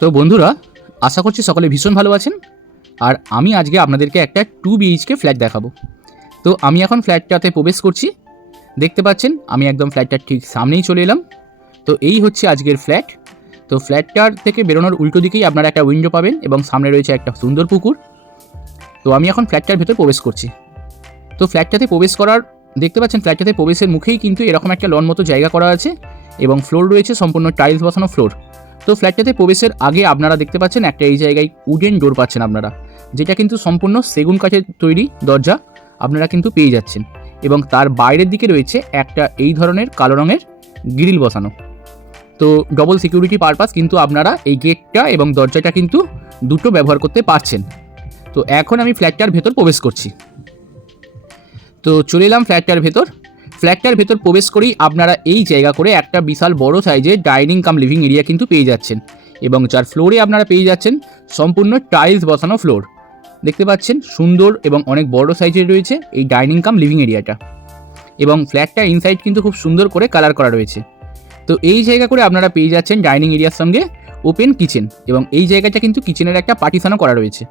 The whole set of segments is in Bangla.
তো বন্ধুরা, আশা করছি সকলে ভীষণ ভালো আছেন। আর আমি আজকে আপনাদেরকে একটা 2 BHK ফ্ল্যাট দেখাবো। তো আমি এখন ফ্ল্যাটটাতে প্রবেশ করছি। দেখতে পাচ্ছেন আমি একদম ফ্ল্যাটটার ঠিক সামনেই চলে এলাম। তো এই হচ্ছে আজকের ফ্ল্যাট। তো ফ্ল্যাটটার থেকে বেরোনোর উল্টো দিকেই আপনারা একটা উইন্ডো পাবেন এবং সামনে রয়েছে একটা সুন্দর পুকুর। তো আমি এখন ফ্ল্যাটটার ভেতর প্রবেশ করছি। তো ফ্ল্যাটটাতে প্রবেশ করার দেখতে পাচ্ছেন ফ্ল্যাটটাতে প্রবেশের মুখেই কিন্তু এরকম একটা লন মতো জায়গা করা আছে এবং ফ্লোর রয়েছে সম্পূর্ণ টাইলস বসানো ফ্লোর। তো ফ্ল্যাটটাতে প্রবেশের আগে আপনারা দেখতে পাচ্ছেন একটা এই জায়গায় উডেন ডোর পাচ্ছেন আপনারা, যেটা কিন্তু সম্পূর্ণ সেগুন কাঠের তৈরি দরজা আপনারা কিন্তু পেয়ে যাচ্ছেন। এবং তার বাইরের দিকে রয়েছে একটা এই ধরনের কালো রঙের গ্রিল বসানো। তো ডবল সিকিউরিটি পারপাস কিন্তু আপনারা এই গেটটা এবং দরজাটা কিন্তু দুটো ব্যবহার করতে পারছেন। তো এখন আমি ফ্ল্যাটটার ভেতর প্রবেশ করছি। তো চলে এলাম ফ্ল্যাটটার ভেতর। ফ্ল্যাটটার ভেতর প্রবেশ করেই আপনারা এই জায়গা করে একটা বিশাল বড় সাইজের ডাইনিং কাম লিভিং এরিয়া কিন্তু পেয়ে যাচ্ছেন এবং যার ফ্লোরে আপনারা পেয়ে যাচ্ছেন সম্পূর্ণ টাইলস বসানো ফ্লোর। দেখতে পাচ্ছেন সুন্দর এবং অনেক বড় সাইজের রয়েছে এই ডাইনিং কাম লিভিং এরিয়াটা এবং ফ্ল্যাটটা ইনসাইড কিন্তু খুব সুন্দর করে কালার করা রয়েছে। তো এই জায়গা করে আপনারা পেয়ে যাচ্ছেন ডাইনিং এরিয়ার সঙ্গে ওপেন কিচেন এবং এই জায়গাটা কিন্তু কিচেনের একটা পার্টিশনও করা রয়েছে।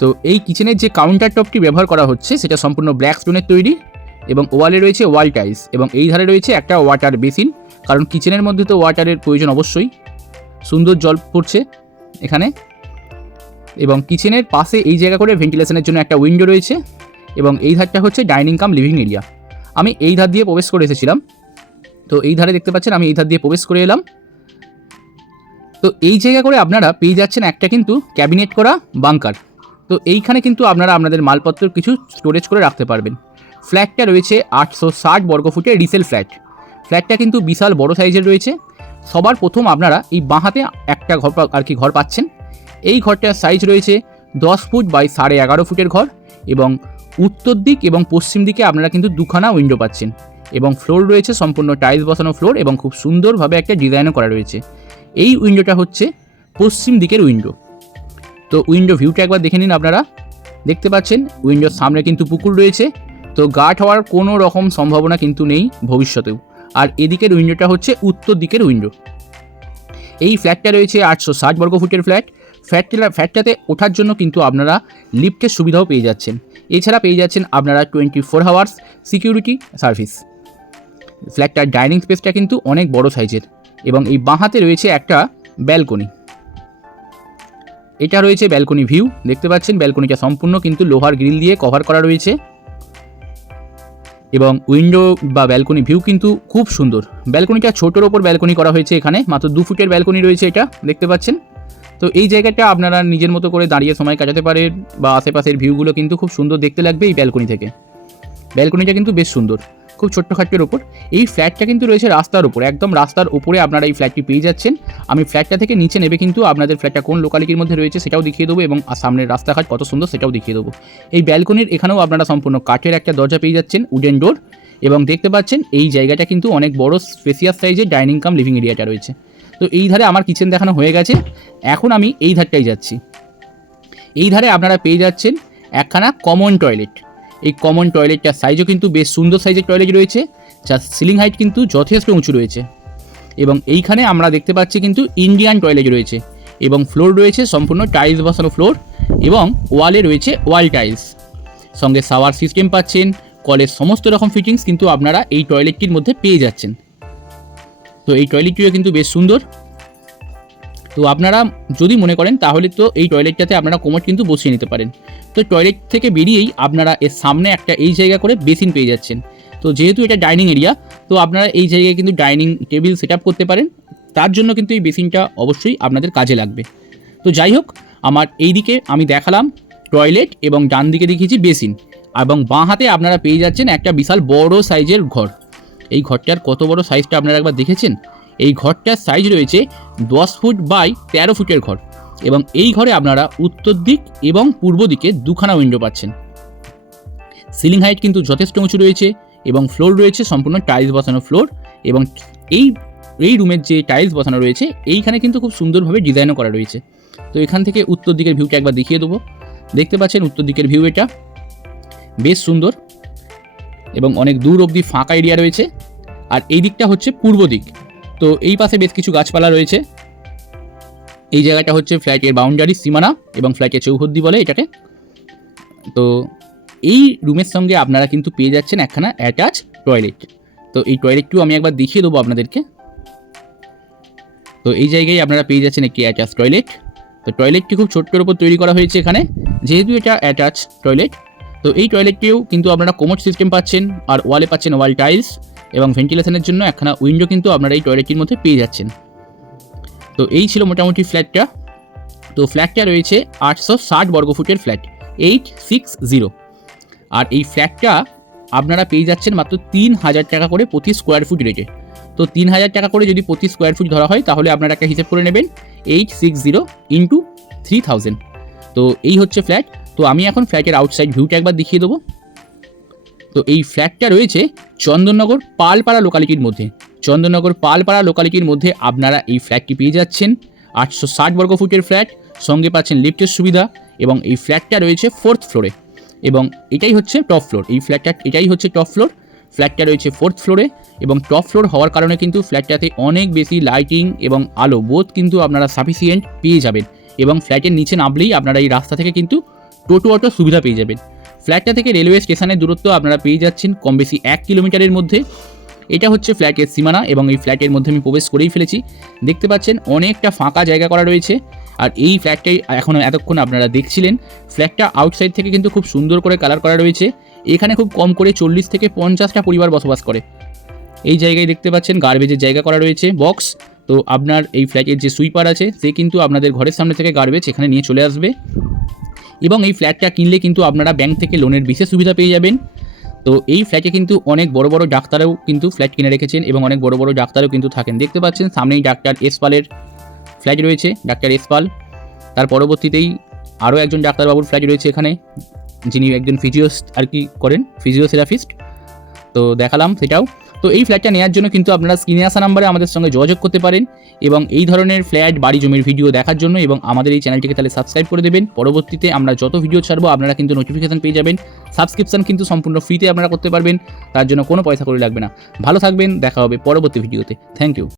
তো এই কিচেনের যে কাউন্টার টপটি ব্যবহার করা হচ্ছে সেটা সম্পূর্ণ ব্ল্যাক স্টোনের তৈরি এবং ওয়ালে রয়েছে ওয়াল টাইলস এবং এই ধারে রয়েছে একটা ওয়াটার বেসিন, কারণ কিচেনের মধ্যে তো ওয়াটারের প্রয়োজন অবশ্যই। সুন্দর জল পড়ছে এখানে এবং কিচেনের পাশে এই জায়গা করে ভেন্টিলেশনের জন্য একটা উইন্ডো রয়েছে এবং এই ধারটা হচ্ছে ডাইনিং কাম লিভিং এরিয়া। আমি এই ধার দিয়ে প্রবেশ করে এসেছিলাম। তো এই ধারে দেখতে পাচ্ছেন আমি এই ধার দিয়ে প্রবেশ করে এলাম। তো এই জায়গা করে আপনারা পেয়ে যাচ্ছেন একটা কিন্তু ক্যাবিনেট করা বাংকার। তো এইখানে কিন্তু আপনারা আপনাদের মালপত্র কিছু স্টোরেজ করে রাখতে পারবেন। ফ্ল্যাটটা রয়েছে 860 বর্গফুটের রিসেল ফ্ল্যাট। ফ্ল্যাটটা কিন্তু বিশাল বড় সাইজের রয়েছে। সবার প্রথম আপনারা এই বাঁহাতে একটা ঘর পাচ্ছেন। এই ঘরটার সাইজ রয়েছে 10 ফুট বাই 11.5 ফুটের ঘর এবং উত্তর দিক এবং পশ্চিম দিকে আপনারা কিন্তু দুখানা উইন্ডো পাচ্ছেন এবং ফ্লোর রয়েছে সম্পূর্ণ টাইলস বসানো ফ্লোর এবং খুব সুন্দরভাবে একটা ডিজাইনও করা রয়েছে। এই উইন্ডোটা হচ্ছে পশ্চিম দিকের উইন্ডো। তো উইন্ডো ভিউটা একবার দেখে নিন আপনারা। দেখতে পাচ্ছেন উইন্ডোর সামনে কিন্তু পুকুর রয়েছে। তো গার্ড হওয়ার কোনো রকম সম্ভাবনা কিন্তু নেই ভবিষ্যতেও। আর এদিকের উইন্ডোটা হচ্ছে উত্তর দিকের উইন্ডো। এই ফ্ল্যাটটা রয়েছে 860 বর্গফুটের ফ্ল্যাটটাতে ওঠার জন্য কিন্তু আপনারা লিফটের সুবিধাও পেয়ে যাচ্ছেন। এছাড়া পেয়ে যাচ্ছেন আপনারা 24 আওয়ার্স সিকিউরিটি সার্ভিস। ফ্ল্যাটটার ডাইনিং স্পেসটা কিন্তু অনেক বড় সাইজের এবং এই বাঁহাতে রয়েছে একটা ব্যালকনি। এটা রয়েছে ব্যালকনি ভিউ। দেখতে পাচ্ছেন ব্যালকনিটা সম্পূর্ণ কিন্তু লোহার গ্রিল দিয়ে কভার করা রয়েছে এবং উইন্ডো বা ব্যালকনি ভিউ কিন্তু খুব সুন্দর। ব্যালকনিটা ছোটোর ওপর ব্যালকনি করা হয়েছে, এখানে মাত্র 2 ফুটের ব্যালকনি রয়েছে এটা দেখতে পাচ্ছেন। তো এই জায়গাটা আপনারা নিজের মতো করে দাঁড়িয়ে সময় কাটাতে পারেন বা আশেপাশের ভিউগুলো কিন্তু খুব সুন্দর দেখতে লাগবে এই ব্যালকনি থেকে। ব্যালকনিটা কিন্তু বেশ সুন্দর, খুব ছোট্টখাট্টের ওপর। এই ফ্ল্যাটটা কিন্তু রয়েছে রাস্তার উপর, একদম রাস্তার উপরে আপনারা এই ফ্ল্যাটটি পেয়ে যাচ্ছেন। আমি ফ্ল্যাটটা থেকে নিচে নেবে কিন্তু আপনাদের ফ্ল্যাটটা কোন লোকালিটির মধ্যে রয়েছে সেটাও দেখিয়ে দেবো এবং সামনের রাস্তাঘাট কত সুন্দর সেটাও দেখিয়ে দেবো। এই ব্যালকনির এখানেও আপনারা সম্পূর্ণ কাঠের একটা দরজা পেয়ে যাচ্ছেন, উডেন ডোর। এবং দেখতে পাচ্ছেন এই জায়গাটা কিন্তু অনেক বড় স্পেসিয়াস সাইজের ডাইনিং কাম লিভিং এরিয়াটা রয়েছে। তো এই ধারে আমার কিচেন দেখানো হয়ে গেছে, এখন আমি এই ধারটাই যাচ্ছি। এই ধারে আপনারা পেয়ে যাচ্ছেন একখানা কমন টয়লেট। এই কমন টয়লেটটার সাইজও কিন্তু বেশ সুন্দর সাইজের টয়লেট রয়েছে, যার সিলিং হাইট কিন্তু যথেষ্ট উঁচু রয়েছে। এবং এইখানে আমরা দেখতে পাচ্ছি কিন্তু ইন্ডিয়ান টয়লেট রয়েছে এবং ফ্লোর রয়েছে সম্পূর্ণ টাইলস বসানো ফ্লোর এবং ওয়ালে রয়েছে ওয়াল টাইলস। সঙ্গে শাওয়ার সিস্টেম পাচ্ছেন, কলের সমস্ত রকম ফিটিংস কিন্তু আপনারা এই টয়লেটটির মধ্যে পেয়ে যাচ্ছেন। তো এই টয়লেটটিও কিন্তু বেশ সুন্দর। তো আপনারা যদি মনে করেন তাহলে তো এই টয়লেটটাতে আপনারা কোমোড কিন্তু বসিয়ে নিতে পারেন। তো টয়লেট থেকে বেরিয়েই আপনারা এর সামনে একটা এই জায়গা করে বেসিন পেয়ে যাচ্ছেন। তো যেহেতু এটা ডাইনিং এরিয়া, তো আপনারা এই জায়গায় কিন্তু ডাইনিং টেবিল সেট আপ করতে পারেন। তার জন্য কিন্তু এই বেসিনটা অবশ্যই আপনাদের কাজে লাগবে। তো যাই হোক, আমার এই দিকে আমি দেখালাম টয়লেট এবং ডান দিকে দেখিয়েছি বেসিন এবং বাঁ হাতে আপনারা পেয়ে যাচ্ছেন একটা বিশাল বড় সাইজের ঘর। এই ঘরটার কত বড় সাইজটা আপনারা একবার দেখেছেন? এই ঘরটার সাইজ রয়েছে 10 ফুট বাই 13 ফুটের ঘর এবং এই ঘরে আপনারা উত্তর দিক এবং পূর্ব দিকে দুখানা উইন্ডো পাচ্ছেন। সিলিং হাইট কিন্তু যথেষ্ট উঁচু রয়েছে এবং ফ্লোর রয়েছে সম্পূর্ণ টাইলস বসানো ফ্লোর এবং এই রুমের যে টাইলস বসানো রয়েছে এইখানে কিন্তু খুব সুন্দরভাবে ডিজাইনও করা রয়েছে। তো এখান থেকে উত্তর দিকের ভিউটা একবার দেখিয়ে দেবো। দেখতে পাচ্ছেন উত্তর দিকের ভিউ, এটা বেশ সুন্দর এবং অনেক দূর অবধি ফাঁকা এরিয়া রয়েছে। আর এই দিকটা হচ্ছে পূর্ব দিক। তো এই পাশে বেশ কিছু গাছপালা রয়েছে। এই জায়গাটা হচ্ছে ফ্ল্যাটের বাউন্ডারি, সীমানা, এবং ফ্ল্যাটের চৌহদ্দি বলে এটাকে। তো এই রুমের সঙ্গে আপনারা কিন্তু পেয়ে যাচ্ছেন একখানা অ্যাটাচ টয়লেট। তো এই টয়লেটটিও আমি একবার দেখিয়ে দেবো আপনাদেরকে। তো এই জায়গায় আপনারা পেয়ে যাচ্ছেন একটি অ্যাটাচ টয়লেট। তো টয়লেটটি খুব ছোট্টর উপর তৈরি করা হয়েছে এখানে, যেহেতু এটা অ্যাটাচ টয়লেট। তো এই টয়লেটটিও কিন্তু আপনারা কোমোড সিস্টেম পাচ্ছেন, আর ওয়ালে পাচ্ছেন ওয়াল টাইলস, এবং ভেন্টিলেশনের জন্য একখানা উইন্ডো কিন্তু আপনারা এই টয়লেটটির মধ্যে পেয়ে যাচ্ছেন। তো এই ছিল মোটামুটি ফ্ল্যাটটা। তো ফ্ল্যাটটা রয়েছে 860 বর্গফুটের ফ্ল্যাট, 860। আর এই ফ্ল্যাটটা আপনারা পেয়ে যাচ্ছেন মাত্র 3000 টাকা করে প্রতি স্কোয়ার ফুট রেটে। তো 3000 টাকা করে যদি প্রতি স্কোয়ার ফুট ধরা হয়, তাহলে আপনারা একটা হিসেব করে নেবেন 860 ইন্টু 3000। তো এই হচ্ছে ফ্ল্যাট। তো আমি এখন ফ্ল্যাটের আউটসাইড ভিউটা একবার দেখিয়ে দেবো। তো এই ফ্ল্যাটটা রয়েছে চন্দননগর পালপাড়া লোকালিটির মধ্যে। চন্দননগর পালপাড়া লোকালিটির মধ্যে আপনারা এই ফ্ল্যাটটি পেয়ে যাচ্ছেন। 860 বর্গফুটের ফ্ল্যাট, সঙ্গে পাচ্ছেন লিফটের সুবিধা, এবং এই ফ্ল্যাটটা রয়েছে 4th ফ্লোরে, এবং এটাই হচ্ছে টপ ফ্লোর। এই ফ্ল্যাটটা এটাই হচ্ছে টপ ফ্লোর। ফ্ল্যাটটা রয়েছে 4th ফ্লোরে, এবং টপ ফ্লোর হওয়ার কারণে কিন্তু ফ্ল্যাটটাতে অনেক বেশি লাইটিং এবং আলো বোধ কিন্তু আপনারা সাফিসিয়েন্ট পেয়ে যাবেন। এবং ফ্ল্যাটের নিচে নামলেই আপনারা এই রাস্তা থেকে কিন্তু টোটো অটো সুবিধা পেয়ে যাবেন। ফ্ল্যাটটা থেকে রেলওয়ে স্টেশনের দূরত্ব আপনারা পেয়ে যাচ্ছেন কম বেশি 1 কিলোমিটারের মধ্যে। এটা হচ্ছে ফ্ল্যাটের সীমানা, এবং এই ফ্ল্যাটের মধ্যে আমি প্রবেশ করেই ফেলেছি। দেখতে পাচ্ছেন অনেকটা ফাঁকা জায়গা করা রয়েছে। আর এই ফ্ল্যাটটাই এতক্ষণ আপনারা দেখছিলেন। ফ্ল্যাটটা আউটসাইড থেকে কিন্তু খুব সুন্দর করে কালার করা রয়েছে। এখানে খুব কম করে 40 থেকে 50টা পরিবার বসবাস করে। এই জায়গায় দেখতে পাচ্ছেন গার্বেজের জায়গা করা রয়েছে, বক্স। তো আপনার এই ফ্ল্যাটের যে সুইপার আছে, সে কিন্তু আপনাদের ঘরের সামনে থেকে গার্বেজ এখানে নিয়ে চলে আসবে। এবং এই ফ্ল্যাটটা কিনলে কিন্তু আপনারা ব্যাংক থেকে লোনের বিশেষ সুবিধা পেয়ে যাবেন। তো এই ফ্ল্যাটে কিন্তু অনেক বড় বড় ডাক্তারও কিন্তু ফ্ল্যাট কিনে রেখেছেন, এবং অনেক বড় বড় ডাক্তারও কিন্তু থাকেন। দেখতে পাচ্ছেন সামনেই ডাক্তার এসপালের ফ্ল্যাট রয়েছে, ডাক্তার এসপাল। তার পরবর্তীতেই আরও একজন ডাক্তারবাবুর ফ্ল্যাট রয়েছে এখানে, যিনি একজন ফিজিওথেরাপিস্ট। তো দেখালাম সেটাও। তো এই ফ্ল্যাটটা নেওয়ার জন্য কিন্তু আপনারা স্ক্রিনে আসা নাম্বারে আমাদের সঙ্গে যোগাযোগ করতে পারেন, এবং এই ধরনের ফ্ল্যাট, বাড়ি, জমির ভিডিও দেখার জন্য এবং আমাদের এই চ্যানেলটিকে তাহলে সাবস্ক্রাইব করে দেবেন। পরবর্তীতে আমরা যত ভিডিও ছাড়বো আপনারা কিন্তু নোটিফিকেশন পেয়ে যাবেন। সাবস্ক্রিপশন কিন্তু সম্পূর্ণ ফ্রিতে আপনারা করতে পারবেন, তার জন্য কোনো পয়সা করে লাগবে না। ভালো থাকবেন, দেখা হবে পরবর্তী ভিডিওতে। Thank you.